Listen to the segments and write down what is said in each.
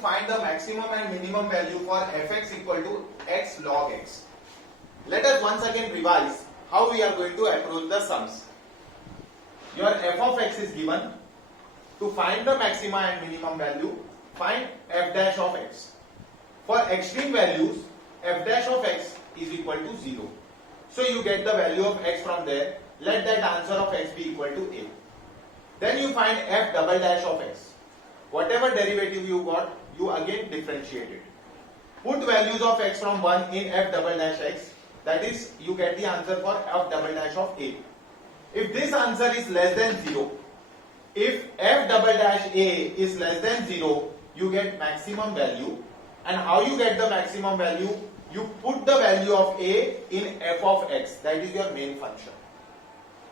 find the maximum and minimum value for fx equal to x log x. Let us once again revise how we are going to approach the sums. Your f of x is given. To find the maxima and minimum value, find f dash of x. For extreme values, f dash of x is equal to 0. So you get the value of x from there. Let that answer of x be equal to a. Then you find f double dash of x. Whatever derivative you got, you again differentiate it. Put values of x from 1 in f double dash x. That is, you get the answer for f double dash of a. If this answer is less than 0, if f double dash a is less than 0, you get maximum value. And how you get the maximum value? You put the value of a in f of x. That is your main function.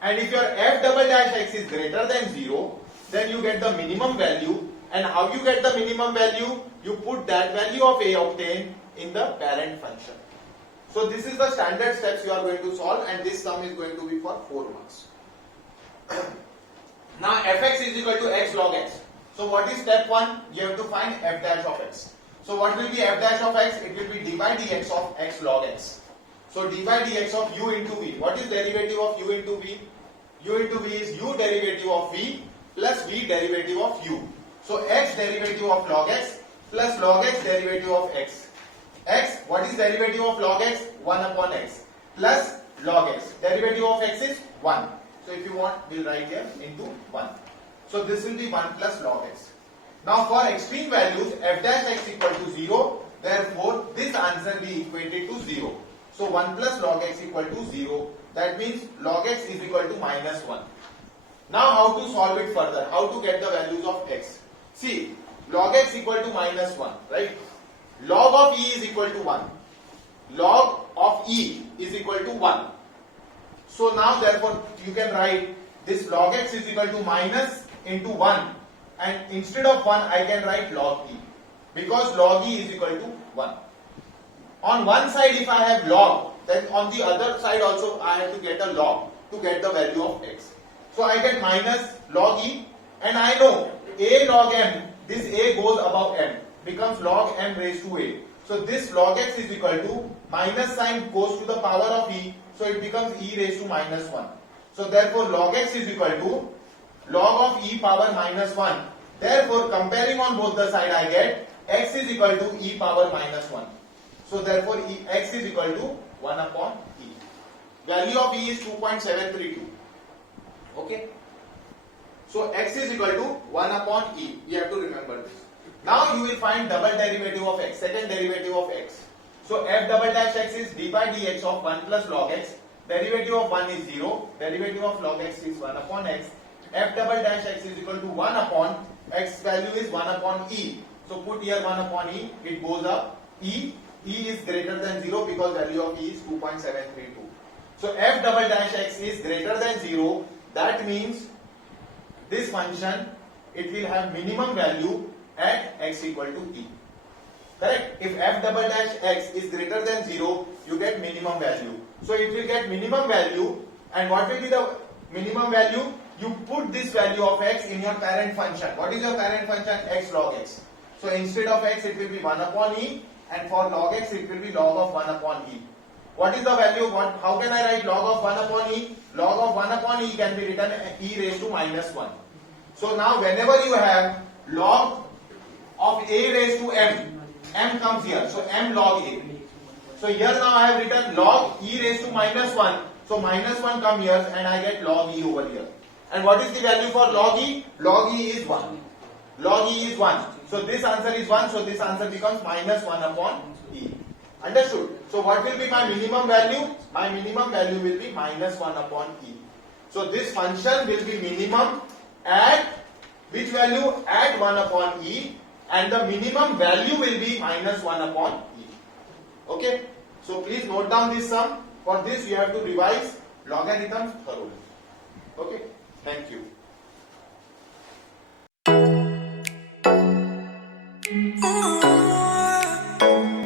And if your f double dash x is greater than 0, then you get the minimum value. And how you get the minimum value? You put that value of a obtained in the parent function. So this is the standard steps you are going to solve, and this sum is going to be for 4 marks. Now fx is equal to x log x. So what is step 1? You have to find f dash of x. So what will be f dash of x? It will be d by dx of x log x. So d by dx of u into v. What is derivative of u into v? U into v is u derivative of v plus v derivative of u. So x derivative of log x plus log x derivative of x. X, what is derivative of log x? 1 upon x plus log x. Derivative of x is 1. So if you want, we'll write here into 1. So this will be 1 plus log x. Now for extreme values, f dash x equal to 0. Therefore, this answer be equated to 0. So 1 plus log x equal to 0. That means log x is equal to minus 1. Now how to solve it further? How to get the values of x? See, log x equal to minus 1, right? Log of e is equal to 1. Log of e is equal to 1. So now therefore you can write this log x is equal to minus into 1, and instead of 1 I can write log e, because log e is equal to 1. On one side if I have log, then on the other side also I have to get a log to get the value of x. So I get minus log e, and I know a log m, this a goes above m, becomes log m raised to a. So this log x is equal to minus sign goes to the power of e, so it becomes e raised to minus 1. So therefore log x is equal to log of e power minus 1. Therefore comparing on both the side I get x is equal to e power minus 1. So therefore x is equal to 1 upon e. Value of e is 2.732. Okay. So x is equal to 1 upon e. We have to remember this. Now you will find double derivative of x, second derivative of x. So f double dash x is d by dx of 1 plus log x. Derivative of 1 is 0. Derivative of log x is 1 upon x. F double dash x is equal to 1 upon x value is 1 upon e. So put here 1 upon e. It goes up. E is greater than 0 because value of e is 2.732. So f double dash x is greater than 0. That means this function, it will have minimum value at x equal to e. Correct? If f double dash x is greater than 0, you get minimum value. So it will get minimum value, and what will be the minimum value? You put this value of x in your parent function. What is your parent function? X log x. So instead of x it will be 1 upon e, and for log x it will be log of 1 upon e. What is the value? How can I write log of 1 upon e? Log of 1 upon e can be written e raised to minus 1. So now whenever you have log of a raised to m comes here. So m log a. So here now I have written log e raised to minus 1. So minus 1 come here and I get log e over here. And what is the value for log e? Log e is 1. Log e is 1. So this answer is 1. So this answer becomes minus 1 upon e. Understood? So what will be my minimum value? My minimum value will be minus 1 upon e. So this function will be minimum at which value? At 1 upon e, and the minimum value will be minus 1 upon e. Okay? So please note down this sum. For this you have to revise logarithms thoroughly. Okay? Thank you.